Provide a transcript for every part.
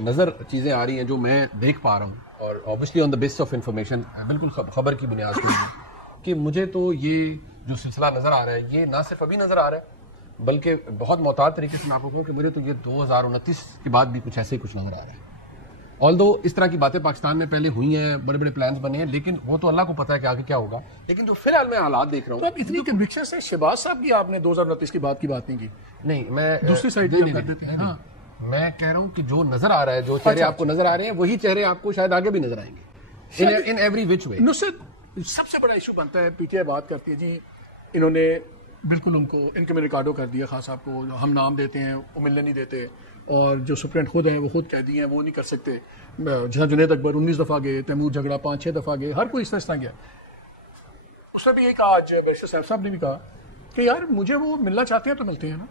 نظر چیزیں آ رہی ہیں جو میں دیکھ پا رہا ہوں, اور obviously on the basis of information, بالکل خبر کی بنیاد پر, کہ مجھے تو یہ جو سلسلہ نظر آ رہا ہے یہ نہ صرف ابھی نظر آ رہا ہے بلکہ بہت محتاط طریقے سے میں آپ کو کہوں کہ مجھے تو یہ 2029 کے بعد بھی کچھ ایسے ہی کچھ نظر آ رہا ہے. although اس طرح کی باتیں پاکستان میں پہلے ہوئی ہیں, بڑے بڑے پلانز بنے ہیں, لیکن وہ تو اللہ کو پتہ ہے کہ آگے کیا ہوگا. لیکن جو فی الحال میں حالات دیکھ رہا ہوں, تو اب اتنی کنوکشن سے شہباز صاحب کی آپ نے 2029 کی بات نہیں کی. نہیں, میں دوسری سائڈ کر دیتے ہیں. ہاں, میں کہہ رہا ہوں کہ جو نظر آ رہا ہے, جو چہرے آپ کو نظر آ رہے ہیں, وہی چہرے آپ کو شاید آگے بھی نظر آئیں گے ان ایوری وچ وے. نصرت, سب سے بڑا ایشو بنتا ہے, پی ٹی آئی بات کرتی ہے جی انہوں نے بالکل ان کے میں ریکارڈو کر دیا خان صاحب کو, ہم نام دیتے ہیں وہ ملنے نہیں دیتے, اور جو سپرنٹ خود ہیں وہ خود قیدی ہیں, وہ نہیں کر سکتے. جہاں جنید اکبر 19 دفعہ گئے, تیمور جھگڑا 5-6 دفعہ گئے, ہر کوئی اس طرح گیا. اس نے بھی یہ کہا, آج بیرسٹر صاحب نے بھی کہا کہ یار مجھے وہ ملنا چاہتے ہیں تو ملتے ہیں نا.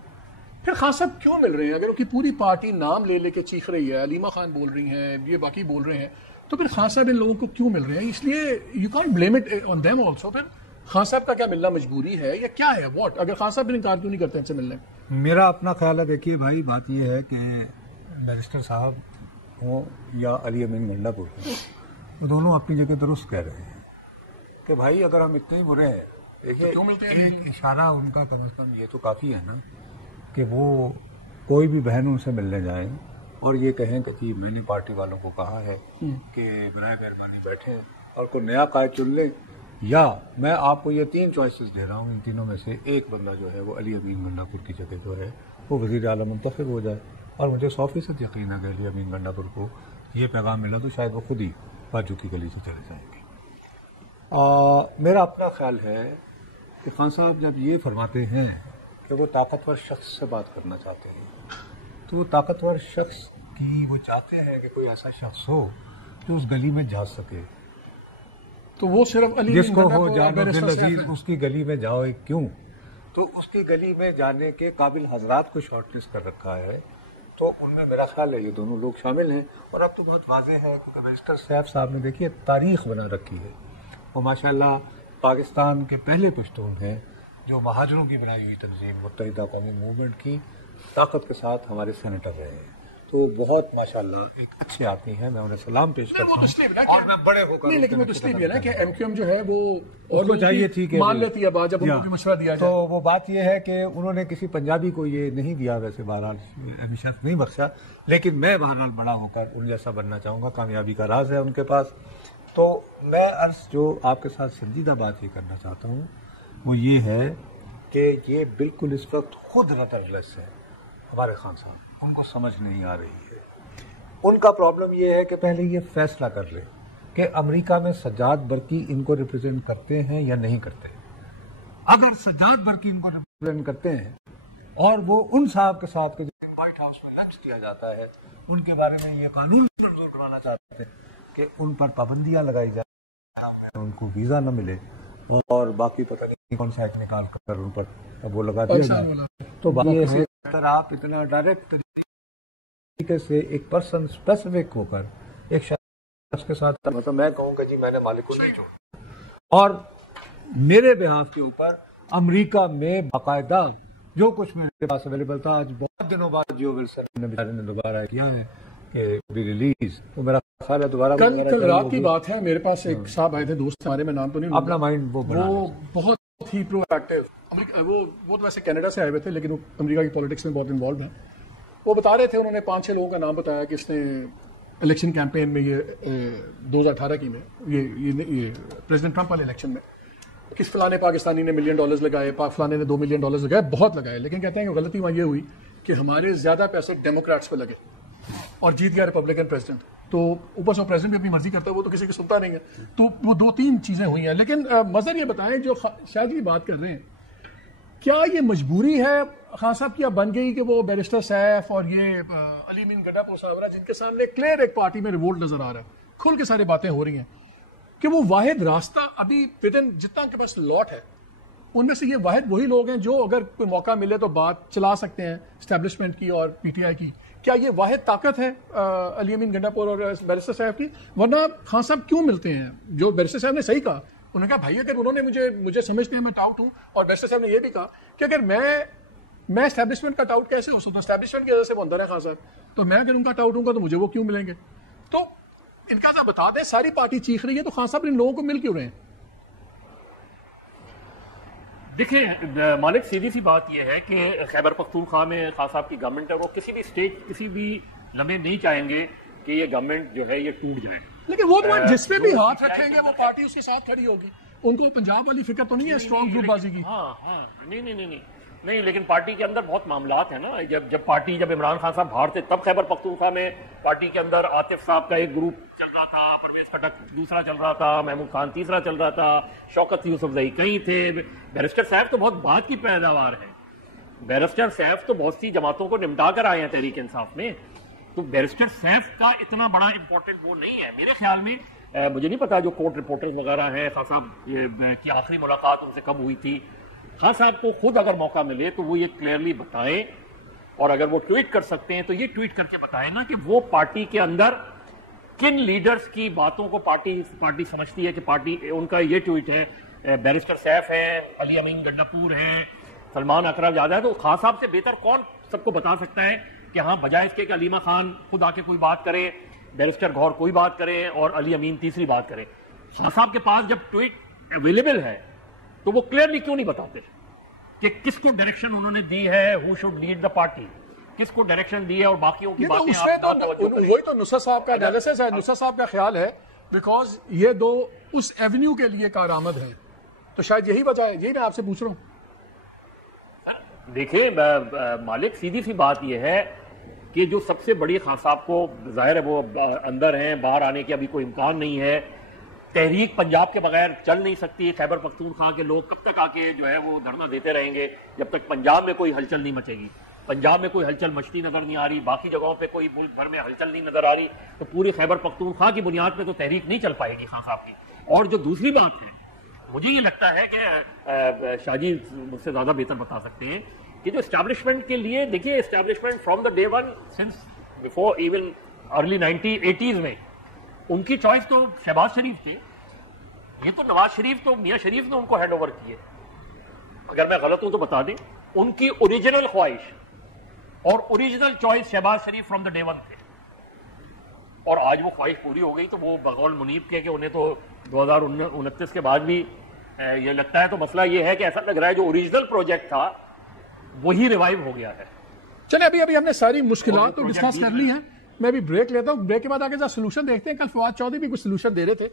پھر خان صاحب کیوں مل رہے ہیں؟ اگر ان کی پوری پارٹی نام لے لے کے چیخ رہی ہے, علیمہ خان بول رہی ہیں, یہ باقی بول رہے ہیں, تو پھر خان صاحب ان لوگوں کو کیوں مل رہے ہیں؟ اس لیے you can't blame it on them also. پھر خان صاحب کا کیا ملنا مجبوری ہے یا کیا ہے؟ واٹ اگر خان صاحب بھی انکار کیوں نہیں کرتے ان سے ملنے؟ میرا اپنا خیال ہے, دیکھیے بھائی, بات یہ ہے کہ بیرسٹر صاحب ہوں یا علی امین گنڈا پور ہوں, وہ دونوں اپنی جگہ درست کہہ رہے ہیں کہ بھائی اگر ہم اتنے ہی برے ہیں, دیکھیے ایک اشارہ ان کا کم از کم یہ تو کافی ہے نا کہ وہ کوئی بھی بہن ان سے ملنے جائیں اور یہ کہیں کہ جی میں نے پارٹی والوں کو کہا ہے کہ برائے مہربانی بیٹھیں اور کوئی نیا قائد چن لیں, یا میں آپ کو یہ 3 چوائسز دے رہا ہوں, ان تینوں میں سے ایک بندہ جو ہے وہ علی امین گنڈا پور کی جگہ جو ہے وہ وزیر اعلیٰ منتخب ہو جائے. اور مجھے 100% یقین ہے کہ علی امین گنڈا پور کو یہ پیغام ملا تو شاید وہ خود ہی باجو کی گلی سے چلے جائیں گے. میرا اپنا خیال ہے کہ خان صاحب جب یہ فرماتے ہیں کہ وہ طاقتور شخص سے بات کرنا چاہتے ہیں, تو وہ طاقتور شخص کی وہ چاہتے ہیں کہ کوئی ایسا شخص ہو جو اس گلی میں جا سکے, تو وہ صرف علی جس کو ہو جانو دل عزیز اس کی گلی میں جاؤ. کیوں؟ تو اس کی گلی میں جانے کے قابل حضرات کو شارٹ لسٹ کر رکھا ہے, تو ان میں میرا خیال ہے یہ دونوں لوگ شامل ہیں. اور اب تو بہت واضح ہے کیونکہ بیرسٹر سیف صاحب نے دیکھیے تاریخ بنا رکھی ہے, وہ ماشاءاللہ پاکستان کے پہلے پشتون ہیں جو مہاجروں کی بنائی ہوئی تنظیم متحدہ قومی موومنٹ کی طاقت کے ساتھ ہمارے سینیٹر رہے ہیں. تو بہت ماشاءاللہ ایک اچھے آدمی ہیں, میں انہیں سلام پیش کرتا ہوں. اور میں بڑے ہو کر نہیں, لیکن وہ تو اس لیے بھی ہے نا کہ ایم کیو ایم جو ہے وہ اس کو چاہیے تھی کہ مان لیتی ہے بات جب ان کو بھی مشورہ دیا جائے. تو وہ بات یہ ہے کہ انہوں نے کسی پنجابی کو یہ نہیں دیا, ویسے بہرحال ہمیشہ نہیں بخشا, لیکن میں بہرحال بڑا ہو کر ان جیسا بننا چاہوں گا. کامیابی کا راز ہے ان کے پاس. تو میں عرض جو آپ کے ساتھ سنجیدہ بات یہ کرنا چاہتا ہوں وہ یہ ہے کہ یہ بالکل اس وقت خود رٹرلیس ہے ہمارے خان صاحب, ان کو سمجھ نہیں آ رہی ہے. ان کا پرابلم یہ ہے کہ پہلے یہ فیصلہ کر لیں کہ امریکہ میں سجاد برقی ان کو ریپرزینٹ کرتے ہیں یا نہیں کرتے. اگر سجاد برقی ان کو ریپرزینٹ کرتے ہیں اور وہ ان صاحب کے ساتھ جو وائٹ ہاؤس میں لنچ کیا جاتا ہے ان کے بارے میں یہ قانون منظور کرانا چاہتے ہیں کہ ان پر پابندیاں لگائی جائیں, ان کو ویزا نہ ملے اور باقی پتہ نہیں کون سا ایک نکال کر ان پر اب وہ لگا دیا جائے, تو بات یہ ہے اگر آپ اتنا ڈائریکٹ طریقے سے ایک پرسن اسپیسیفک ہو کر ایک شخص کے ساتھ, مطلب میں کہوں کہ جی میں نے مالک کو نہیں چھوڑا, اور میرے بہاف کے اوپر امریکہ میں باقاعدہ جو کچھ میرے پاس اویلیبل تھا, آج بہت دنوں بعد جیو ولسن نے دوبارہ کیا ہے کہ ریلیز, تو میرا خیال ہے دوبارہ کل رات کی بات ہے, میرے پاس ایک صاحب آئے تھے دوست ہمارے, میں نام تو نہیں, اپنا مائنڈ وہ بہت ہی پرو ایکٹیو, وہ تو ویسے کینیڈا سے آئے ہوئے تھے لیکن وہ امریکہ کی پالیٹکس میں بہت انوالوڈ ہیں. وہ بتا رہے تھے, انہوں نے 5-6 لوگوں کا نام بتایا کہ اس نے الیکشن کیمپین میں یہ 2018 کی میں یہ پریزیڈنٹ ٹرمپ والے الیکشن میں کس فلانے پاکستانی نے $1 ملین لگائے, فلانے نے $2 ملین لگائے, بہت لگائے, لیکن کہتے ہیں کہ غلطی وہاں یہ ہوئی کہ ہمارے زیادہ پیسے ڈیموکریٹس پہ لگے اور جیت گیا ریپبلکن پریزیڈنٹ. تو اوپر سے پریزیڈنٹ بھی اپنی مرضی کرتا ہے, وہ تو کسی کی سنتا نہیں ہے. تو وہ 2-3 چیزیں ہوئی ہیں. لیکن مظہر یہ بتائیں جو شاہ جی بات کر رہے ہیں, کیا یہ مجبوری ہے خان صاحب کی اب بن گئی کہ وہ بیرسٹر سیف اور یہ علی امین گنڈا پور صاحب جن کے سامنے کلیئر ایک پارٹی میں ریوولٹ نظر آ رہا ہے, کھل کے ساری باتیں ہو رہی ہیں, کہ وہ واحد راستہ ابھی ودن جتنا کے پاس لاٹ ہے ان میں سے یہ واحد وہی لوگ ہیں جو اگر کوئی موقع ملے تو بات چلا سکتے ہیں اسٹیبلشمنٹ کی اور پی ٹی آئی کی. کیا یہ واحد طاقت ہے علی امین گنڈا پور اور بیرسٹر صاحب کی؟ ورنہ خان صاحب کیوں ملتے ہیں؟ جو بیرسٹر صاحب نے صحیح کہا, انہوں نے کہا بھائی اگر انہوں نے مجھے سمجھتے ہیں میں ٹاؤٹ ہوں, اور بیرسٹر صاحب نے یہ بھی کہا کہ اگر میں میں اسٹیبلشمنٹ کا ٹاؤٹ کیسے ہو سکتا ہوں؟ اسٹیبلشمنٹ کی وجہ سے وہ اندر ہے خان صاحب، تو میں اگر ان کا ٹاؤٹ ہوں گا تو مجھے وہ کیوں ملیں گے؟ تو ان کا بتا دیں، ساری پارٹی چیخ رہی ہے تو خان صاحب ان لوگوں کو مل کیوں رہے ہیں؟ دیکھیں مالک، سیدھی سی بات یہ ہے کہ خیبر پختونخوا میں خان صاحب کی گورنمنٹ ہے، وہ کسی بھی اسٹیج کسی بھی لمحے نہیں چاہیں گے کہ یہ گورنمنٹ جو ہے یہ ٹوٹ جائے، لیکن وہ تو جس پہ بھی ہاتھ رکھیں گے وہ پارٹی اس کے ساتھ کھڑی ہوگی. ان کو پنجاب والی فکر تو نہیں ہے اسٹرانگ گروپ بازی کی؟ ہاں نہیں، لیکن پارٹی کے اندر بہت معاملات ہیں نا. جب عمران خان صاحب باہر تھے تب خیبر پختونخوا میں پارٹی کے اندر عاطف صاحب کا ایک گروپ چل رہا تھا، پرویز خٹک دوسرا چل رہا تھا، محمود خان تیسرا چل رہا تھا، شوکت یوسف زئی کہیں تھے. بیرسٹر صاحب تو بہت بعد کی پیداوار ہے. بیرسٹر صاحب تو بہت سی جماعتوں کو نمٹا کر آئے ہیں تحریک انصاف میں، تو بیرسٹر صاحب کا اتنا بڑا امپورٹنٹ وہ نہیں ہے میرے خیال میں. مجھے نہیں پتا جو کورٹ رپورٹرز وغیرہ ہیں خان صاحب کی آخری ملاقات ان سے کب ہوئی تھی. خان صاحب کو خود اگر موقع ملے تو وہ یہ کلیئرلی بتائیں، اور اگر وہ ٹویٹ کر سکتے ہیں تو یہ ٹویٹ کر کے بتائیں نا کہ وہ پارٹی کے اندر کن لیڈرز کی باتوں کو پارٹی سمجھتی ہے کہ پارٹی ان کا یہ ٹویٹ ہے. بیرسٹر سیف ہیں، علی امین گنڈاپور ہیں، سلمان اکرم یاد ہے، تو خان صاحب سے بہتر کون سب کو بتا سکتا ہے کہ ہاں بجائے اس کے کہ علیمہ خان خود آ کے کوئی بات کرے، بیرسٹر گھور کوئی بات کرے اور علی امین تیسری بات کرے. خان صاحب کے پاس جب ٹویٹ اویلیبل ہے تو وہ کلیئرلی کیوں نہیں بتاتے کہ کس کو ڈائریکشن انہوں نے دی ہے، who should lead the party, کس کو ڈائریکشن دی ہے، اور باقیوں کی باتیں وہی تو نصرت صاحب کا انالیسس ہے. نصرت صاحب کا خیال ہے بیکاز یہ دو اس ایونیو کے لیے کارآمد ہیں، تو شاید یہی وجہ ہے. یہی میں آپ سے پوچھ رہا ہوں. دیکھیں مالک، سیدھی سی بات یہ ہے کہ جو سب سے بڑی خان صاحب کو ظاہر ہے وہ اندر ہیں، باہر آنے کے ابھی کوئی امکان نہیں ہے. تحریک پنجاب کے بغیر چل نہیں سکتی. خیبر پختونخوا کے لوگ کب تک آ کے جو ہے وہ دھرنا دیتے رہیں گے جب تک پنجاب میں کوئی ہلچل نہیں مچے گی. پنجاب میں کوئی ہلچل مچتی نظر نہیں آ رہی، باقی جگہوں پہ کوئی ملک بھر میں ہلچل نہیں نظر آ رہی، تو پوری خیبر پختونخوا کی بنیاد پہ تو تحریک نہیں چل پائے گی خان صاحب کی. اور جو دوسری بات ہے، مجھے یہ لگتا ہے کہ شاہ جی مجھ سے زیادہ بہتر بتا سکتے ہیں کہ جو اسٹیبلشمنٹ کے لیے، دیکھیے establishment from the day one since before even early 1980s میں ان کی چوائس تو شہباز شریف تھے. یہ تو نواز شریف تو میاں شریف نے ان کو ہینڈ اوور کیے. اگر میں غلط ہوں تو بتا دیں. ان کی اوریجنل خواہش اور original choice Shahbaz Sharif from the day one تھے، اور آج وہ خواہش پوری ہو گئی. تو وہ بقول منیب کے کہ انہیں تو 2029 کے بعد بھی یہ لگتا ہے. تو مسئلہ یہ ہے کہ ایسا لگ رہا ہے جو اوریجنل پروجیکٹ تھا وہی ریوائیو ہو گیا ہے. چلے ابھی ہم نے ساری مشکلات تو ڈسکس کر لی ہیں. میں بھی بریک لیتا ہوں. بریک کے بعد آگے سولوشن دیکھتے ہیں. کل فواد چودھری بھی کچھ سولوشن دے رہے تھے.